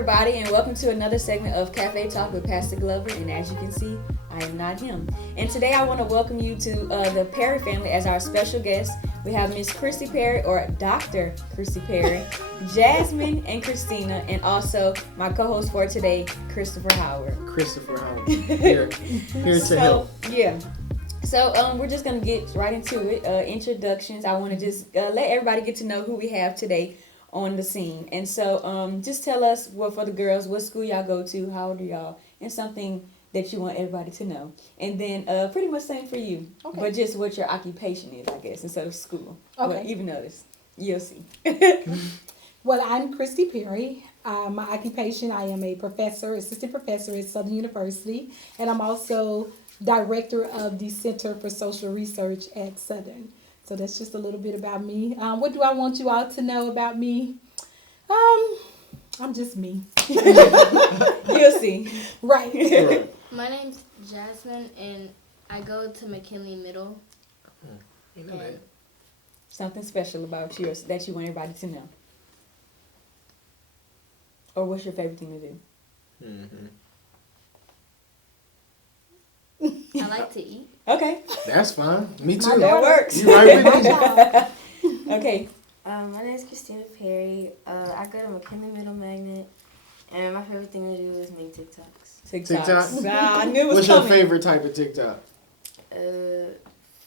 everybody, and welcome to another segment of Cafe Talk with Pastor Glover. And as you can see, I am not him. And today I want to welcome you to the Perry family as our special guest. We have Miss Christy Perry, or Dr. Christy Perry, Jasmine and Christina, and also my co-host for today, Christopher Howard. Here to help. Yeah. So we're just going to get right into it. Introductions. I want to just let everybody get to know who we have today on the scene. And so just tell us, well, for the girls, what school y'all go to, how old are y'all, and something that you want everybody to know. And then pretty much same for you, but just what your occupation is, I guess, instead of school. Okay. Well, even notice. You'll see. Well, I'm Christy Perry. My occupation, I am a professor, assistant professor at Southern University, and I'm also director of the Center for Social Research at Southern. So that's just a little bit about me. What do I want you all to know about me? I'm just me. You'll see. Right. My name's Jasmine, and I go to McKinley Middle. You know that. Something special about you that you want everybody to know. Or what's your favorite thing to do? I like to eat. Okay. That's fine. Me too. That works. You right with me. Okay. My name is Christina Perry. I go to McKinley Middle Magnet, and my favorite thing to do is make TikToks. TikToks? I knew it was What's coming. your favorite type of TikTok?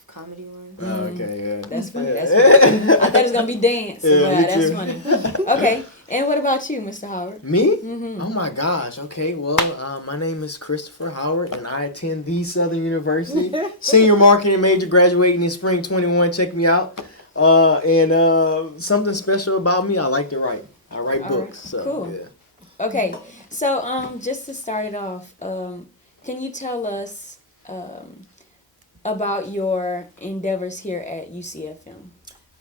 Comedy ones. Oh, okay, yeah. That's funny. That's funny. I thought it was gonna be dance. Yeah, that's funny. Okay. And what about you, Mr. Howard? Me? Mm-hmm. Oh my gosh. Okay. Well, my name is Christopher Howard, and I attend the Southern University. Senior marketing major, graduating in spring 21. Check me out. And something special about me, I like to write. I write books. Right. So, cool. Yeah. Okay. So just to start it off, can you tell us about your endeavors here at UCFM?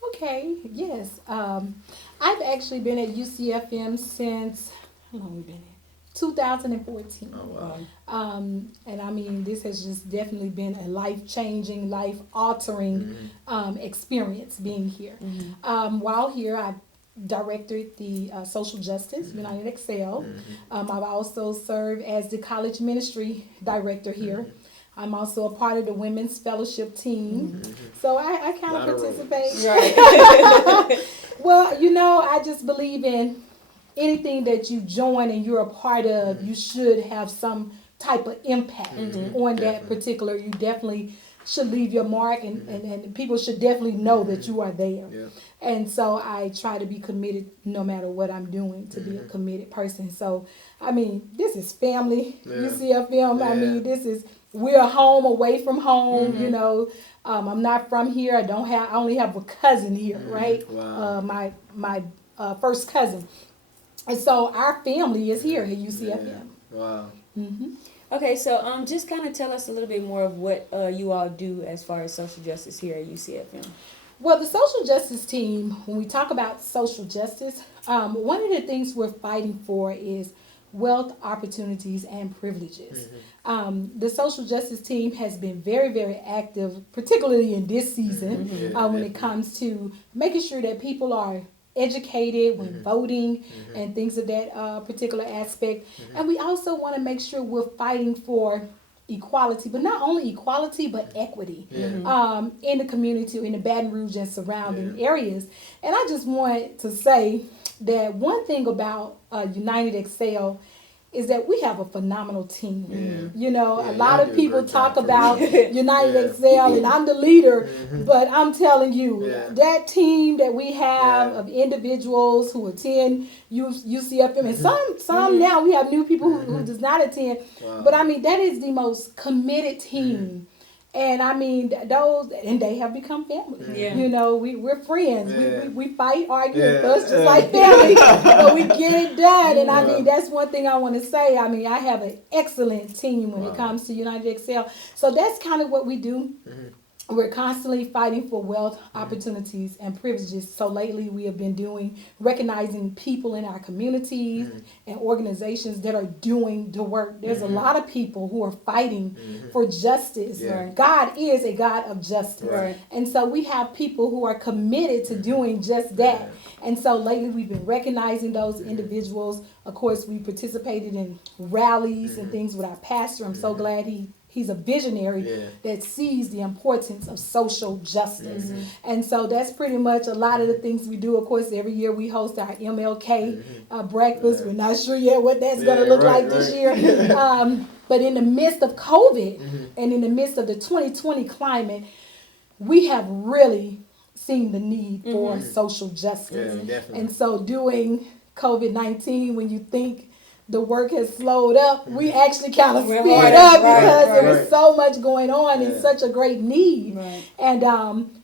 Okay, yes. I've actually been at UCFM since, how long have we been here? 2014. Oh, wow. And I mean, this has just definitely been a life-changing, life-altering experience being here. Mm-hmm. While here, I directed the Social Justice United Excel. I've also served as the college ministry director here. I'm also a part of the women's fellowship team. So I kind of participate. Right. Well, you know, I just believe in anything that you join and you're a part of, you should have some type of impact on that particular. You definitely should leave your mark, and people should definitely know that you are there. Yeah. And so I try to be committed no matter what I'm doing, to be a committed person. So, I mean, this is family, UCFM. I mean, we're home away from home, you know. I'm not from here. I only have a cousin here, right? Wow. My first cousin. And so our family is here at UCFM. Yeah. Wow. Okay, so just kind of tell us a little bit more of what you all do as far as social justice here at UCFM. Well, the social justice team, when we talk about social justice, one of the things we're fighting for is wealth, opportunities, and privileges. The social justice team has been very, very active, particularly in this season, when it comes to making sure that people are educated when voting and things of that particular aspect. And we also want to make sure we're fighting for equality, but not only equality, but equity in the community, in the Baton Rouge and surrounding areas. And I just want to say that one thing about United Excel is that we have a phenomenal team. You know, a lot of people talk about United Excel, and I'm the leader, but I'm telling you, that team that we have of individuals who attend UCFM, and some now we have new people who does not attend, but I mean, that is the most committed team. And I mean, they have become family. You know, we're friends. We fight, argue, and fuss just like family, but we get it done. And I mean, that's one thing I want to say. I mean, I have an excellent team when it comes to United Excel. So that's kind of what we do. we're constantly fighting for wealth, opportunities, and privileges. So lately we have been recognizing people in our communities and organizations that are doing the work. There's a lot of people who are fighting for justice. Yeah. God is a God of justice. Right. And so we have people who are committed to doing just that. And so lately we've been recognizing those individuals. Of course, we participated in rallies and things with our pastor. I'm so glad he's a visionary that sees the importance of social justice. And so that's pretty much a lot of the things we do. Of course, every year we host our MLK breakfast. We're not sure yet what that's going to look like this year. But in the midst of COVID and in the midst of the 2020 climate, we have really seen the need for social justice. Yeah, definitely. And so during COVID-19, when you think the work has slowed up, we actually kind of We're speed hard, up right, because there right. was so much going on and such a great need. Right. And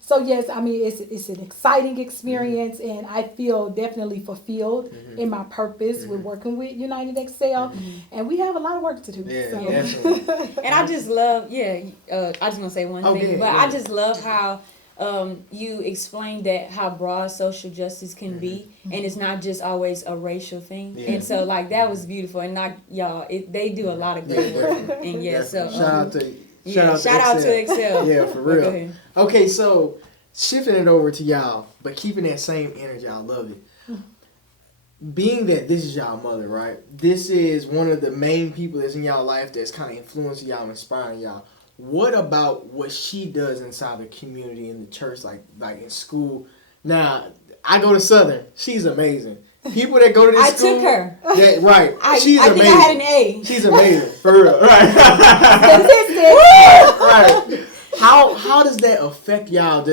so yes, I mean it's an exciting experience, and I feel definitely fulfilled in my purpose with working with United Excel, and we have a lot of work to do. Yeah, So. definitely. And I just love, I just want to say one thing, but I just love how you explained that how broad social justice can be, and it's not just always a racial thing. Yeah. And so, like, that was beautiful. And not y'all, they do a lot of great work. And so shout out to Excel. Yeah, for Go real. ahead. Okay, so shifting it over to y'all, but keeping that same energy, I love it. Being that this is y'all mother, right? This is one of the main people that's in y'all life that's kind of influencing y'all, inspiring y'all. What about what she does inside the community, in the church, like in school? Now, I go to Southern. She's amazing. People that go to this school. I took her. Yeah, right. She's I amazing. think I had an A. She's amazing, for real. Right. Right. How does that affect y'all?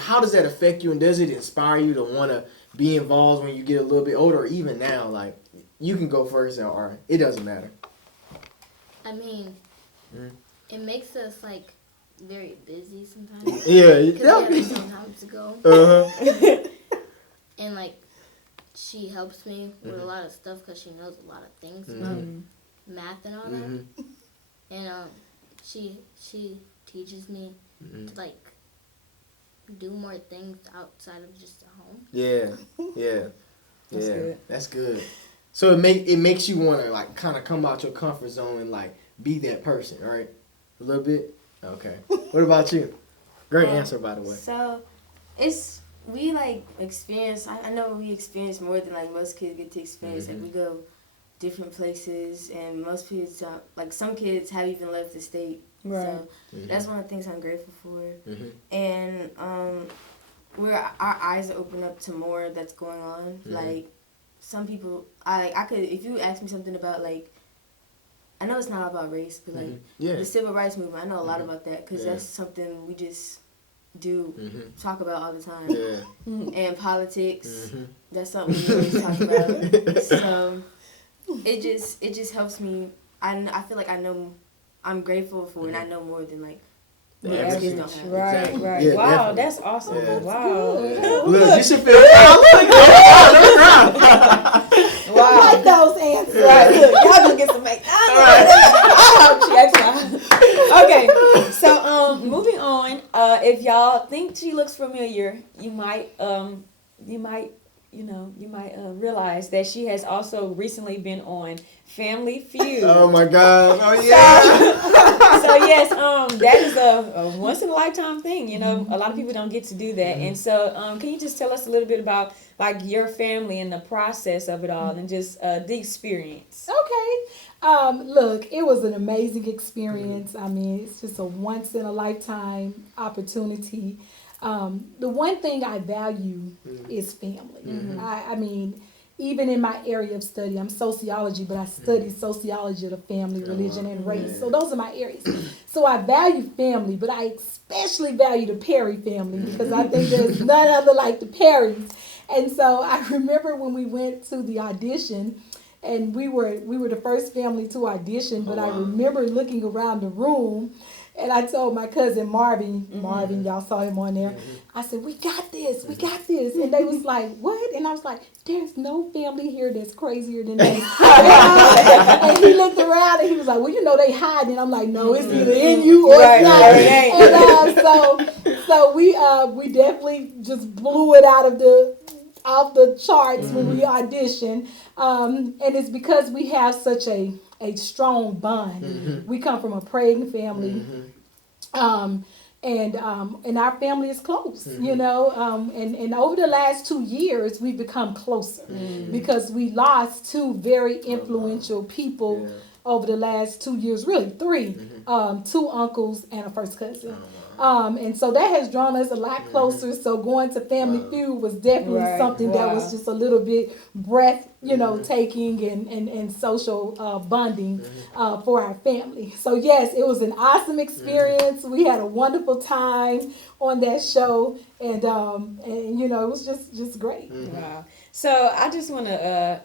How does that affect you, and does it inspire you to want to be involved when you get a little bit older, or even now? Like, you can go first, or it doesn't matter. I mean, it makes us like very busy sometimes. Yeah. Because we have sometimes to go. And like, she helps me with a lot of stuff because she knows a lot of things about math and all that. And she teaches me to like do more things outside of just the home. Yeah. That's good. That's good. So it makes you want to like kind of come out your comfort zone and like be that person, right? A little bit. Okay. What about you? Great answer, by the way. So, we like experience. I know we experience more than like most kids get to experience. Like we go different places, and most kids, like some kids, have even left the state. Right. So that's one of the things I'm grateful for. And where our eyes are open up to more that's going on. Like some people, I could, if you ask me something about like, I know it's not about race, but like the civil rights movement, I know a lot about that because that's something we just do talk about all the time. And politics, that's something we always talk about. So it just helps me. I feel like I'm grateful for it, and I know more than like the average kids don't have. Right, Exactly. right. Yeah, Wow, definitely. that's awesome. Yeah. Wow. Look, you should feel proud. Look around. I like those answers. Right, look, y'all gonna get some Okay, so moving on. If y'all think she looks familiar, you might realize that she has also recently been on Family Feud. Oh my God! Oh yeah. So yes, that is a once in a lifetime thing. You know, a lot of people don't get to do that. And so, can you just tell us a little bit about like your family and the process of it all, and just the experience? Okay. Look, it was an amazing experience. I mean, it's just a once in a lifetime opportunity. The one thing I value is family. I mean, even in my area of study, I'm sociology, but I study sociology of the family, religion, and race. So those are my areas. So I value family, but I especially value the Perry family because I think there's none other like the Perrys. And so I remember when we went to the audition, and we were the first family to audition, but I remember looking around the room And I told my cousin Marvin, y'all saw him on there. I said, we got this. And they was like, what? And I was like, there's no family here that's crazier than that. And he looked around and he was like, well, they hiding. And I'm like, no, it's either in you or it's not. And so we definitely just blew it out of the charts when we auditioned. And it's because we have such a strong bond. We come from a praying family. And our family is close, and over the last 2 years we've become closer because we lost two very influential people over the last 2 years, really three, two uncles and a first cousin. And so that has drawn us a lot closer. So going to Family Feud was definitely something that was just a little bit breath, taking and social bonding for our family. So yes, it was an awesome experience. We had a wonderful time on that show, and it was just great. Wow. So I just want to,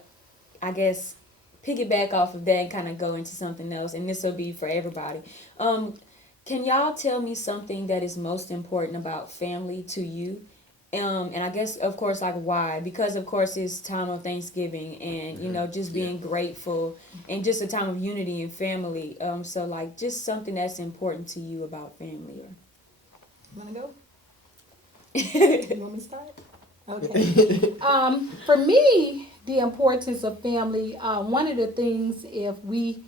I guess, piggyback off of that and kind of go into something else, and this will be for everybody. Can y'all tell me something that is most important about family to you? And I guess, of course, like why? Because, of course, it's time of Thanksgiving and, just being grateful and just a time of unity and family. So, like, just something that's important to you about family. You want to go? You want me to start? Okay. For me, the importance of family, one of the things, if we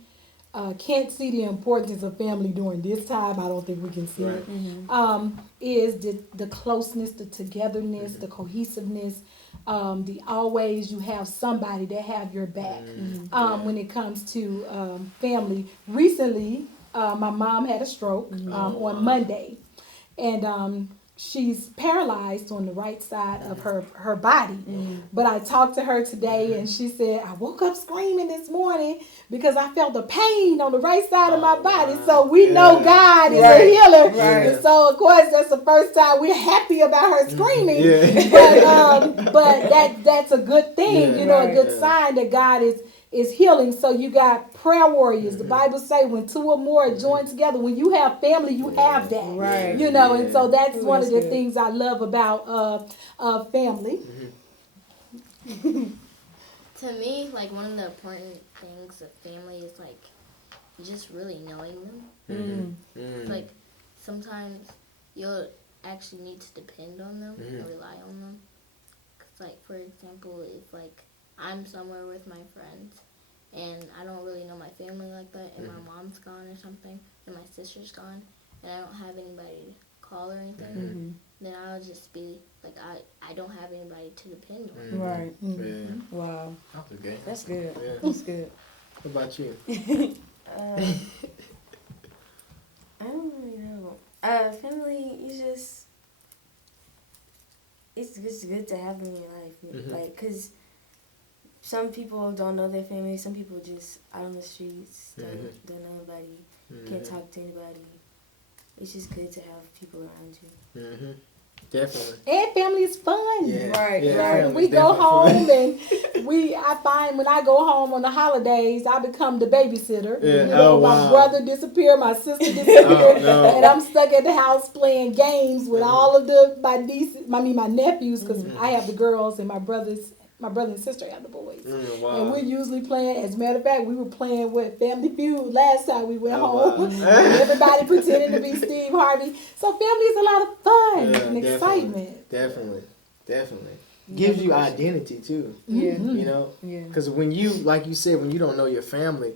can't see the importance of family during this time, I don't think we can see it, is the closeness, the togetherness, the cohesiveness, the always you have somebody that have your back when it comes to family. Recently, my mom had a stroke on Monday, and she's paralyzed on the right side of her body. But I talked to her today, and she said, I woke up screaming this morning because I felt the pain on the right side of my body. So we know God is a healer. And so, of course, that's the first time we're happy about her screaming. But that's a good thing, a good sign that God is healing. So you got prayer warriors. The Bible say when two or more are joined together, when you have family, you have that. And so that's one of the things I love about family. To me, like, one of the important things of family is, like, just really knowing them. Like, sometimes you'll actually need to depend on them or rely on them. 'Cause, like, for example, if, like, I'm somewhere with my friends and I don't really know my family like that, and my mom's gone or something, and my sister's gone, and I don't have anybody to call or anything, then I'll just be like, I don't have anybody to depend on. Right. Yeah. Wow. Okay. That's good. Yeah. That's good. What about you? I don't really know. Family, it's just good to have them in your life. Like, 'cause some people don't know their family. Some people just out on the streets, don't know anybody, can't talk to anybody. It's just good to have people around you. Definitely. And family is fun. Right. We go home and I find when I go home on the holidays, I become the babysitter. My brother disappeared, my sister disappeared, and I'm stuck at the house playing games with all of my nephews, because I have the girls and my brother and sister have the boys. And we're usually playing, as a matter of fact, we were playing with Family Feud last time we went home. And everybody pretending to be Steve Harvey. So family is a lot of fun and excitement. Definitely. Gives you identity too. Because when you, like you said, when you don't know your family,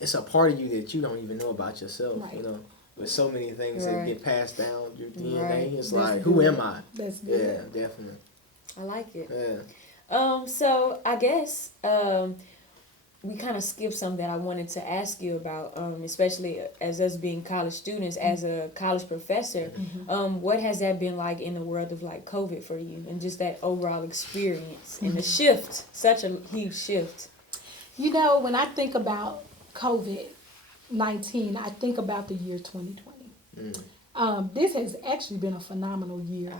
it's a part of you that you don't even know about yourself. With so many things that get passed down your DNA, it's like, who am I? That's good. Yeah, definitely. I like it. Yeah. So I guess we kind of skipped something that I wanted to ask you about, especially as us being college students, as a college professor. What has that been like in the world of like COVID for you, and just that overall experience and the shift, such a huge shift? When I think about COVID-19, I think about the year 2020. This has actually been a phenomenal year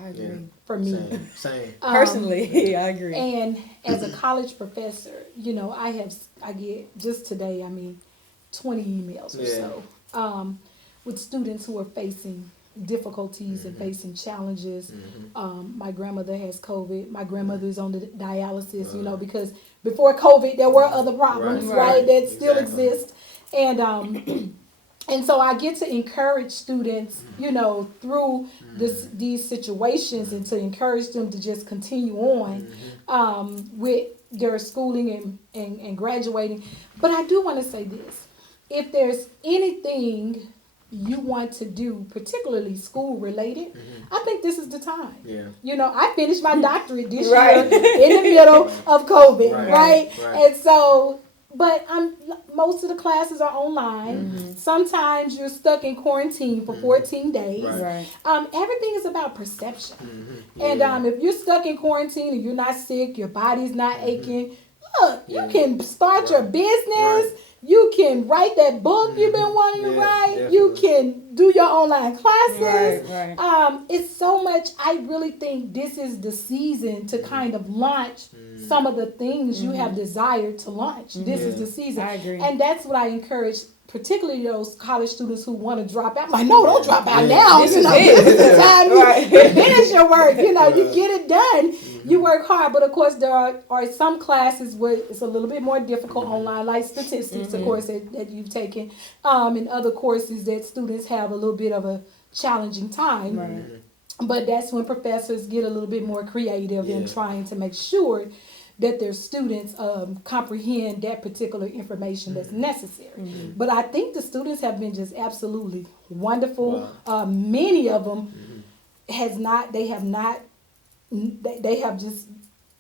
for me. Same. Personally, I agree. And as a college professor, I get just today, 20 emails or so with students who are facing difficulties and facing challenges. My grandmother has COVID. My grandmother is on the dialysis, because before COVID there were other problems, right, that still exist. And and so I get to encourage students, through these situations, and to encourage them to just continue on with their schooling and graduating. But I do want to say this. If there's anything you want to do, particularly school related, I think this is the time. Yeah. I finished my doctorate this year in the middle of COVID, right? And so, but most of the classes are online. Sometimes you're stuck in quarantine for 14 days. Everything is about perception. And if you're stuck in quarantine and you're not sick, your body's not aching, look, you can start your business. You can write that book you've been wanting to write. Definitely. You can do your online classes. It's so much. I really think this is the season to kind of launch some of the things you have desired to launch. This is the season. I agree. And that's what I encourage, particularly those college students who want to drop out. I'm like, no, don't drop out now. This is the time you finish your work. You get it done. You work hard. But of course, there are some classes where it's a little bit more difficult online, like statistics, of course, that you've taken, and other courses that students have a little bit of a challenging time. But that's when professors get a little bit more creative in trying to make sure that their students comprehend that particular information that's necessary. But I think the students have been just absolutely wonderful. Many of them they have just,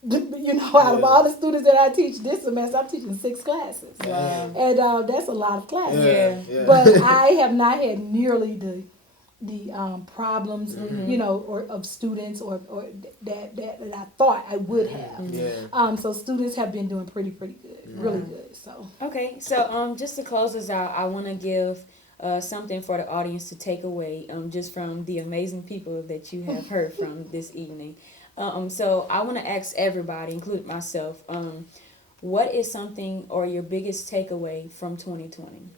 out of all the students that I teach this semester, I'm teaching 6 classes. And that's a lot of classes. But I have not had nearly the problems, or of students or that I thought I would have. So students have been doing pretty good, really good. So okay, so just to close this out, I want to give something for the audience to take away, just from the amazing people that you have heard from this evening. So I want to ask everybody, including myself, what is something or your biggest takeaway from 2020?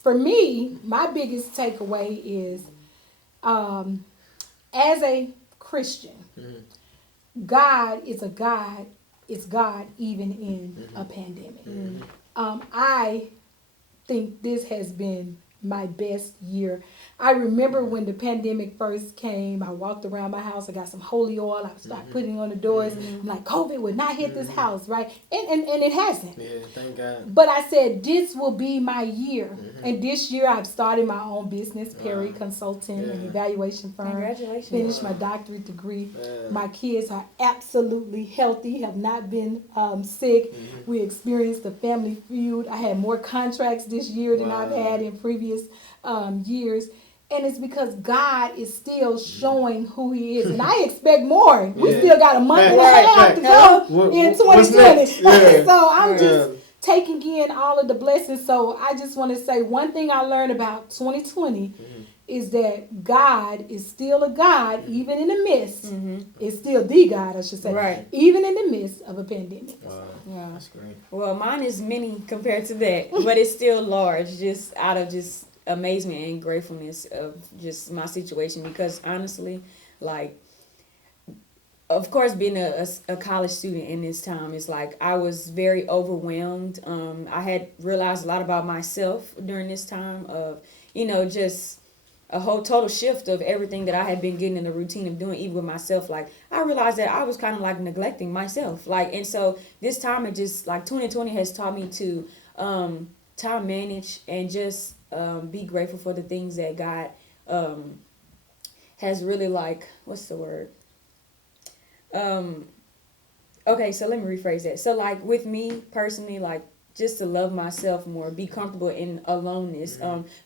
For me, my biggest takeaway is, as a Christian, God is God even in a pandemic. I think this has been my best year. I remember when the pandemic first came, I walked around my house, I got some holy oil, I started putting on the doors. I'm like, COVID would not hit this house, right? And it hasn't. Yeah, thank God. But I said, this will be my year. And this year I've started my own business, Perry Consulting and Evaluation Firm. Congratulations. Finished my doctorate degree. My kids are absolutely healthy, have not been sick. We experienced a family feud. I had more contracts this year than I've had in previous years. And it's because God is still showing who He is. And I expect more. We still got a month and a half to go in 2020. So I'm just taking in all of the blessings. So I just want to say one thing I learned about 2020 is that God is still a God, even in the midst. It's still the God, I should say. Even in the midst of a pandemic. Wow, that's great. Well, mine is mini compared to that, but it's still large, just out of just amazement and gratefulness of just my situation, because honestly, like, of course, being a college student in this time, it's like I was very overwhelmed. I had realized a lot about myself during this time of, just a whole total shift of everything that I had been getting in the routine of doing, even with myself. Like, I realized that I was kind of like neglecting myself. Like, and so this time, it just, like, 2020 has taught me to time manage and just be grateful for the things that God has really, like, what's the word? Okay, so let me rephrase that. So, like, with me personally, like, just to love myself more, be comfortable in aloneness,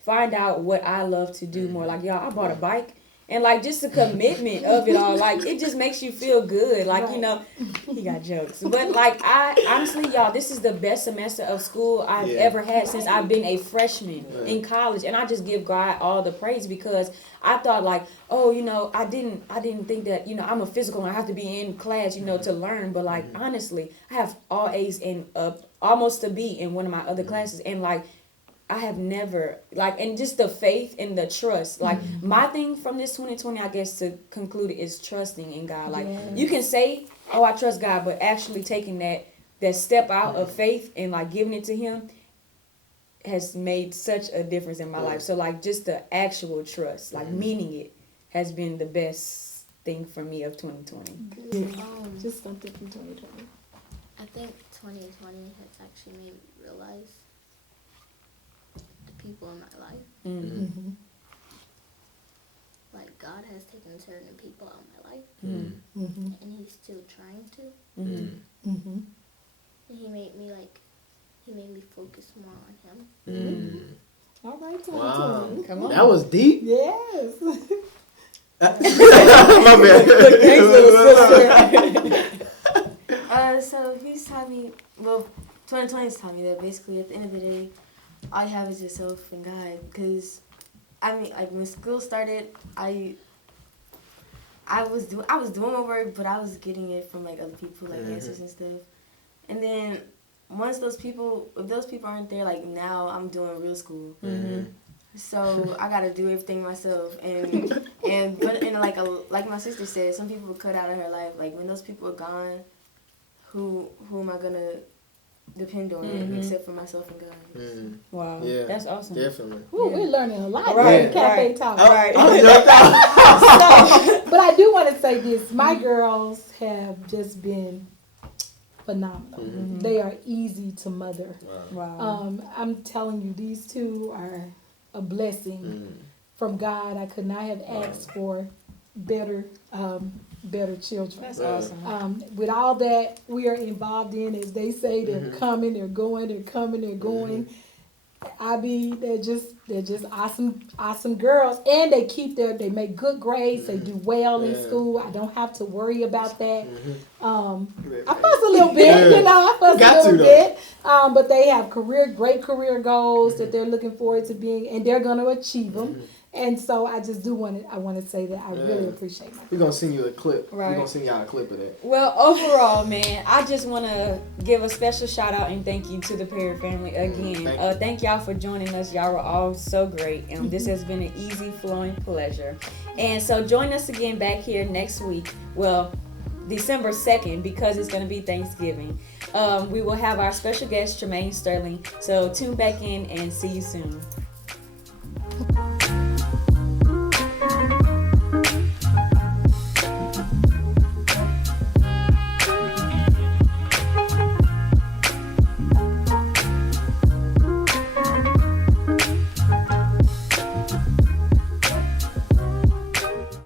find out what I love to do more. Like, y'all, I bought a bike. And, like, just the commitment of it all, like, it just makes you feel good. Like, he got jokes. But, like, I honestly, y'all, this is the best semester of school I've ever had since I've been a freshman in college. And I just give God all the praise, because I thought, like, I didn't think that, I'm a physical and I have to be in class, to learn. But, like, honestly, I have all A's and almost a B in one of my other classes. And, like, I have never, like, and just the faith and the trust. Like, my thing from this 2020, I guess, to conclude it, is trusting in God. Like, you can say, oh, I trust God, but actually taking that step out of faith and, like, giving it to Him has made such a difference in my life. So, like, just the actual trust, like, meaning it, has been the best thing for me of 2020. Just something from 2020. I think 2020 has actually made me realize the people in my life. Mm-hmm. Like, God has taken certain people out of my life, Mm-hmm. and He's still trying to. Mm-hmm. And He made me focus more on Him. All right, 2020. Wow. Come on. That was deep. Yes. My bad. So he's taught me, well, 2020's taught me that basically at the end of the day, all you have is yourself and God. Because, I mean, like, when school started, I was doing my work, but I was getting it from, like, other people, like, answers and stuff. And then, if those people aren't there, like, now I'm doing real school. So I gotta do everything myself, and like my sister said, some people were cut out of her life. Like, when those people are gone, who am I gonna depend on except for myself and God? Wow. Yeah. That's awesome. Definitely. Ooh, we're learning a lot Right, in Cafe right. Talk. Right. But I do want to say this. My girls have just been phenomenal. They are easy to mother. Wow. I'm telling you, these two are a blessing from God. I could not have asked for better children. That's awesome. With all that we are involved in, as they say, they're coming, they're going, they're coming, they're going. They're just awesome girls, and they make good grades. They do well in school. I don't have to worry about that. I fuss a little bit, I fuss a little bit. But they have great career goals that they're looking forward to being, and they're going to achieve them. And so I just want to say that I really appreciate my. We're gonna send you a clip. Right. We're gonna send y'all a clip of that. Well, overall, man, I just want to give a special shout out and thank you to the Perry family again. Thank y'all for joining us. Y'all were all so great. This has been an easy flowing pleasure. And so join us again back here next week. Well, December 2nd, because it's going to be Thanksgiving. We will have our special guest, Tremaine Sterling. So tune back in and see you soon.